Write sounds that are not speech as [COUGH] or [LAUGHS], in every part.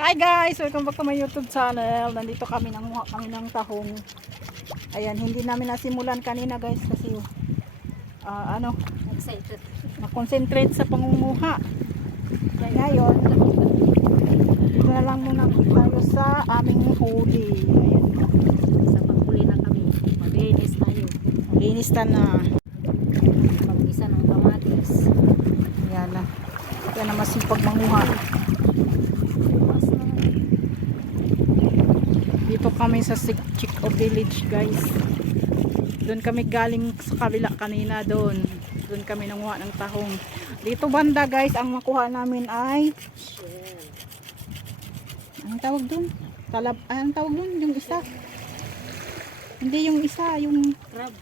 Hi guys! Welcome back to my YouTube channel. Nandito kami, nanguha kami ng tahong. Ayan, hindi namin nasimulan kanina guys kasi ah, ano, Excited. na-concentrate sa pangunguha. Ngayon, dito na lang muna tayo sa aming huli. Ayan, Sa paghuli na kami. Maglinis tayo. linis na. Pag-isa ng kamatis. Ayan na. Kaya na masipag manguha. Bukas na. Dito kami sa Chico Village guys. Doon kami galing sa kabila kanina doon. Doon kami nanguha ng tahong. Dito banda guys, ang makuha namin ay anong tawag doon? Talab, ay, anong tawag doon? Yung isa. Hindi yung isa, yung Crab.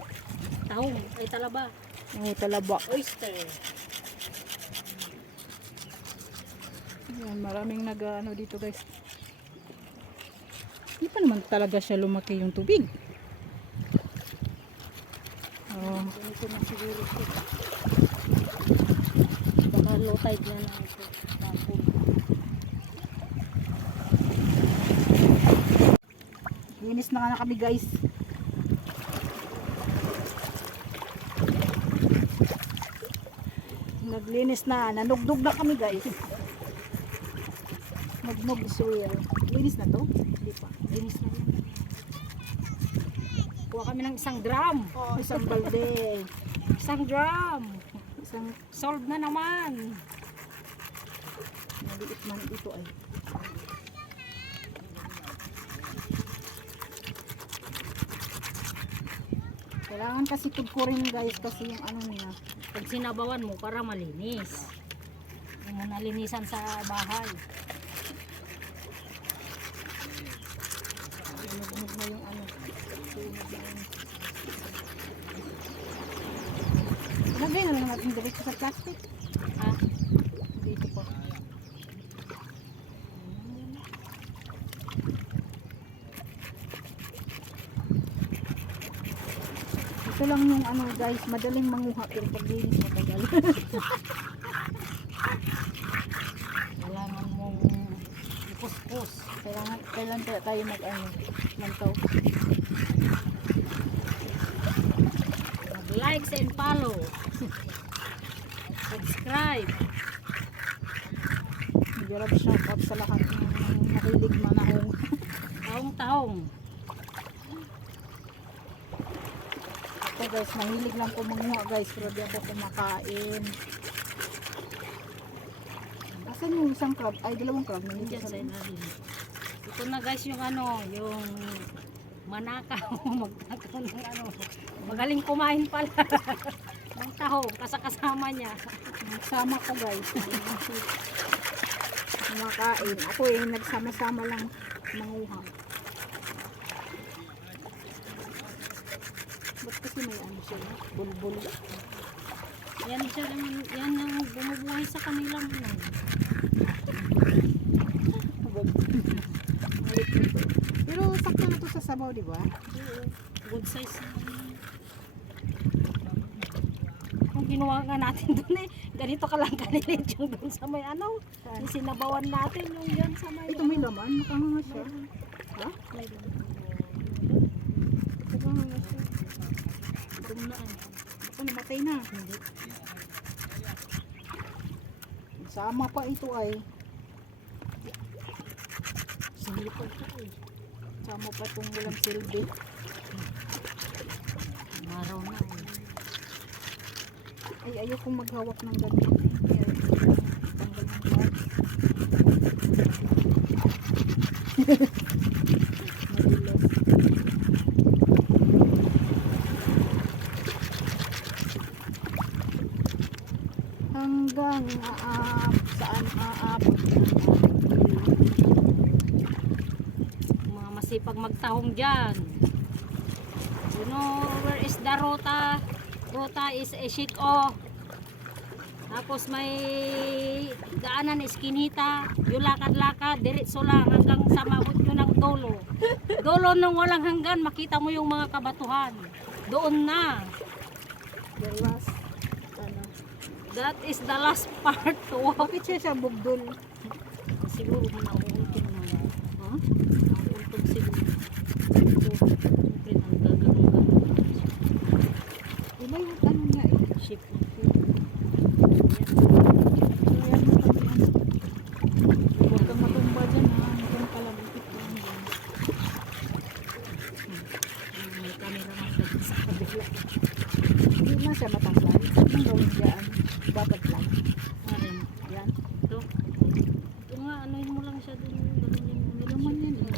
Tahong. Ay talaba. oh, talaba. Oyster. Ayan, maraming nag ano dito guys. Hindi pa naman talaga siya lumaki yung tubig. Oh, Ganito na siguro. Baka low tide na na ito. Linis na nga na kami guys. Naglinis na, nanugdog na kami guys. Nugnog soil. Linis na to? Linis na yan. Kuha kami ng isang gram. Oh, isang balde. Isang gram. Isang Solved na naman. maliit man ito ay. Kailangan kasi tudkurin guys kasi yung ano niya. Pag sinabawan mo para malinis. Mo nalinisan sa bahay. Nugnog na yung ano. Sunog na yun. Lagay na lang natin diretso sa plastic. Ha? Dito po. Ito lang yung ano guys, madaling manguha pero paglinis matagal. [LAUGHS] Kailangan mong ipuspos. kailangan, kailan tayo mag ano, mantaw. Mag-likes and follow. Subscribe. Nag-grab shout out sa lahat ng nakilig manahong. Taong-taong. Ako guys, mahilig lang po manguha guys pero di ako kumakain. Asan yung isang crab? Ay, dalawang crab. Nandito Diyan sa ilalim. Ito na guys yung ano, yung manakaw. [LAUGHS] Magtakaw ng ano. Magaling kumain pala. [LAUGHS] ng tahong, kasakasama niya. Nagsama ko guys. Kumakain. Ako eh, nagsama-sama lang manguha. Ba't kasi may ano siya? Bulbul. Yan siya naman, yan ang bumubuhay sa kanilang ano. Pero sakto na to sa sabaw, di ba? Good size. Kung ginawa nga natin [LAUGHS] doon eh, ganito ka lang kanilit yung doon sa may ano, yung sinabawan natin yung yan sa may Ito may laman. Nakanganga siya. Ha? May laman. Nakanganga siya. Gutom na eh. Ako namatay na. Hindi. Sama pa ito ay. Sige po ito eh. Sama pa itong walang silbi. Maraw na eh. Ay, ayokong maghawak ng gloves. [LAUGHS] Madulas. Hanggang aap, saan Yung mga masipag magtahong dyan. You know, where is the rota? Rota is a shiko. Tapos may daanan is kinita. Yung lakad-lakad, diretso lang hanggang sa mabot nyo ng dolo. Dolo nung walang hanggan, makita mo yung mga kabatuhan. Doon na. the last, ano. That is the last part walk. [LAUGHS] Bakit siya siya bugdol? Siguro na nauutin na Ang untog sila. Ito, siyempre, ang gagawin Iba yung ano niya eh. Ship. Ayan mo kami ano. Huwag kang matumba dyan ha. Huwag kang kalabipit lang dyan. May camera nga sa sa kabila. Hindi na siya matanggal. Ang gawin dyan. Dapat lang. Yan. Ito. Ito nga, anuhin mo lang siya dun. Galunin mo. Laman yan eh.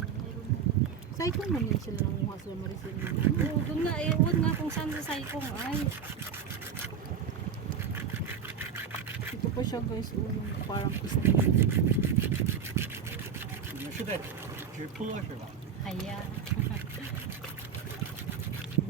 Saikong naman siya lang mukha sa marisin. Oo, dun na. Eh, huwag nga kung saan sa saikong. Ay. Ito pa siya guys. Unong parang gusto. Sugar. You're full of sugar. Ayan. [LAUGHS] [LAUGHS]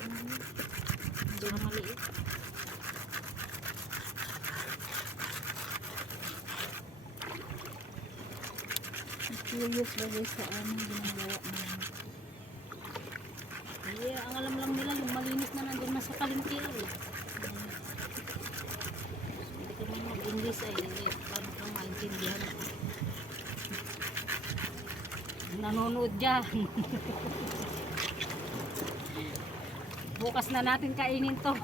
Hindi na maliit. Curious ba guys sa aming ginagawa namin. Hindi, ang alam lang nila, yung malinis na nandun na sa kalingkir. Eh. Hindi ka man mag-English ay, hindi, paano kang maintindihan. Nanonood dyan. [LAUGHS] Bukas na natin kainin to.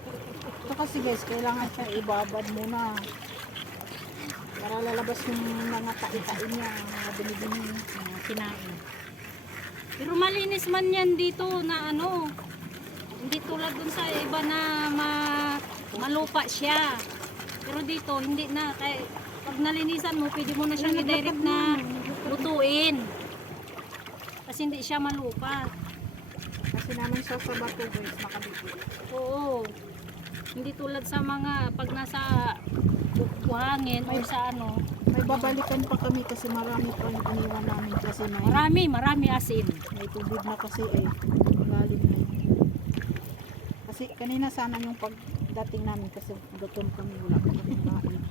[LAUGHS] Ito kasi guys, kailangan siya ibabad muna. Para lalabas yung mga tain-tain niya, mga binibini. mga kinain. Pero malinis man yan dito na ano, hindi tulad dun sa iba na ma, malupa siya. Pero dito, hindi na. Kaya, pag nalinisan mo, pwede mo na siyang i-direct na lutuin. Kasi hindi siya malupa. Kasi naman siya sa bato guys, nakabiti. Oo. Hindi tulad sa mga pag nasa bu- buhangin o sa ano. May babalikan pa kami kasi marami pa yung iniwan namin kasi may, Marami, marami asin. may tubig na kasi eh. Malalim na yun. Kasi kanina sana yung pagdating namin kasi gutom kami, wala kami kumain.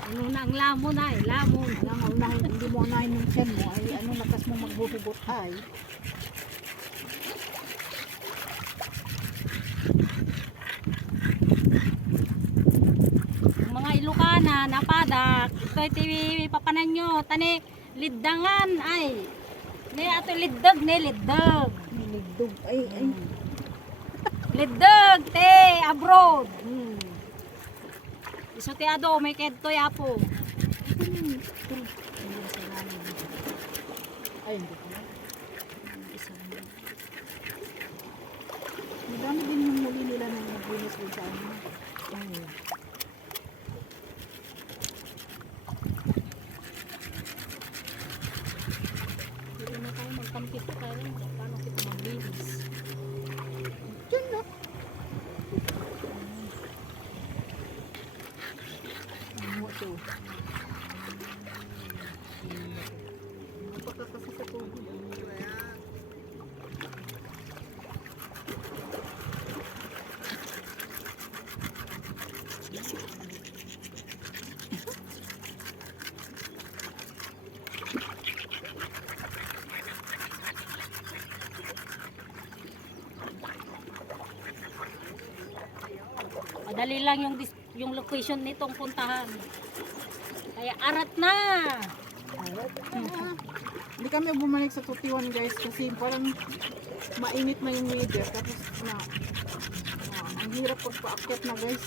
Ano na ang lamon ay, lamon. Alam mo, unahin, hindi mo unahin yung tiyan mo, ay ano lakas mo magbuhugot ay. Yung mga Ilocana, napadak, ito iti papanan nyo, tani, liddangan, ay. Ni ato liddag, ni liddag. Niligdog, ay, ay. Liddag, te, abroad. Hmm. Iso ti ado, may kedto yapo. Ay, hindi ko. Isa Madami din yung huli nila na naglinis din sa ano. Ay, Hindi na tayo magkampit tayo. Paano kita maglinis? Diyan na. Ano ito? Napaka kasi sa tubig. Madali lang yung yung location nitong puntahan. Kaya arat na. Hindi kami bumalik sa Tutiwan guys kasi parang mainit na yung weather tapos na ah, ang hirap pagpaakyat na guys.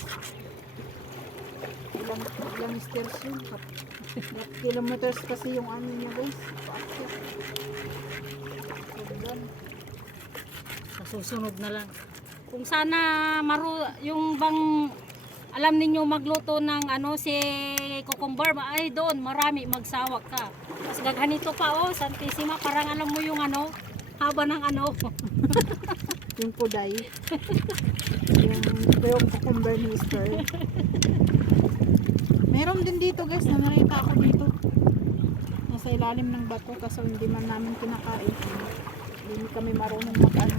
Ilang, ilang stairs yun. Kilometers kasi yung ano niya guys. Paakyat. Sobrang. Sa susunod na lang. Kung sana maru yung bang alam ninyo magluto ng ano si cucumber ay doon marami magsawak ka. Tapos gaghanito pa oh Santissima parang alam mo yung ano haba ng ano. [LAUGHS] Yung puday. yung yung cucumber mister. Meron din dito guys. Nanarita ako dito. Nasa sa ilalim ng bato kasi hindi man namin kinakain. Hindi kami marunong mag-ano.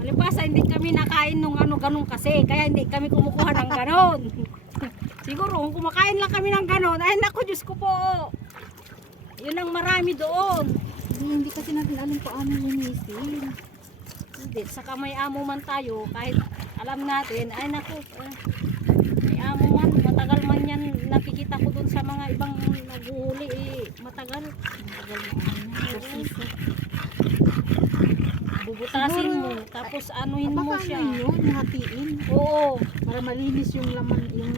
Malipasa, hindi kami nakain nung ano ganun kasi. Kaya hindi kami kumukuha ng ganon. [LAUGHS] Siguro, kung kumakain lang kami ng ganon, ay naku, Diyos ko po. Yun ang marami doon. Hindi, hindi kasi natin alam paano linisin. Hindi, saka may amo man tayo, kahit alam natin, ay naku, eh, may amo man, matagal man yan, nakikita ko doon sa mga ibang naguhuli, eh, matagal. Matagal na ano. Bubutasin mo, tapos anuhin mo Baka siya. ano yun, hatiin. Oo, Para malinis yung laman, yung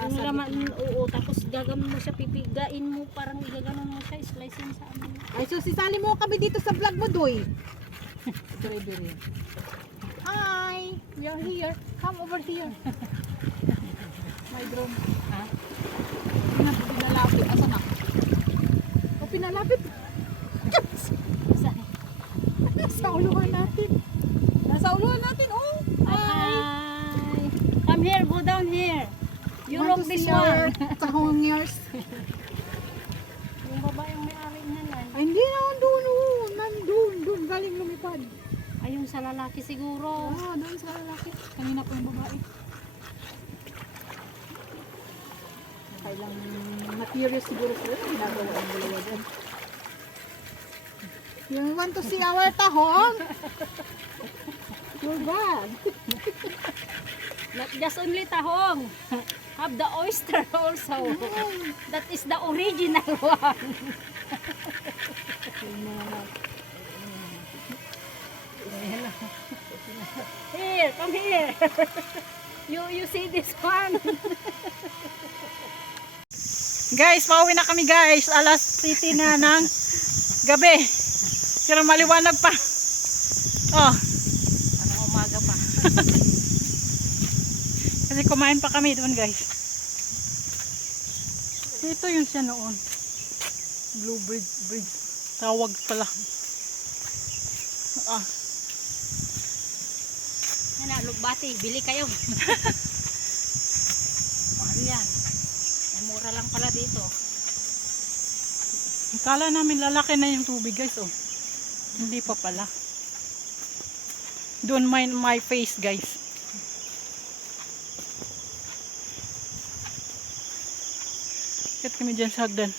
yung laman, oo, tapos gaganon mo siya, pipigain mo, parang gaganon mo siya, slicing sa ano. Ay, so sisali mo kami dito sa vlog mo, Doy. [LAUGHS] Driver yan. Hi! We are here. Come over here. My drone. Ha? Pina, pinalapit. Asa na? O, pinalapit. Sa- Nasa uluhan natin. Nasa uluhan natin, oh. Hi! Come here, go down here. You to this one. tahongers. [LAUGHS] Yung babaeng may-ari niyan ay. Ay, hindi na, doon, oh. Nandun, doon. Galing lumipad. Ayun sa lalaki siguro. Oh, doon sa lalaki. Kanina po yung babae. Kailang materials siguro sila na ginagawa ang dalawa dyan. You want to see our tahong? Your bag. Not just only tahong. Have the oyster also. That is the original one. Here, come here. You you see this one? Guys, pauwi na kami guys. Alas city na ng gabi. Pero maliwanag pa. Oh, Parang umaga pa. [LAUGHS] kasi kumain pa kami doon guys. Ito yun siya noon. Blue Bridge Bridge. Tawag pala. Ah, Yan na, lugbati. Bili kayo. [LAUGHS] Mahal yan. Ay, mura lang pala dito. Kala namin lalaki na yung tubig guys oh. Hindi pa pala. Doon my, my face guys. Kat kami dyan sa hagdan.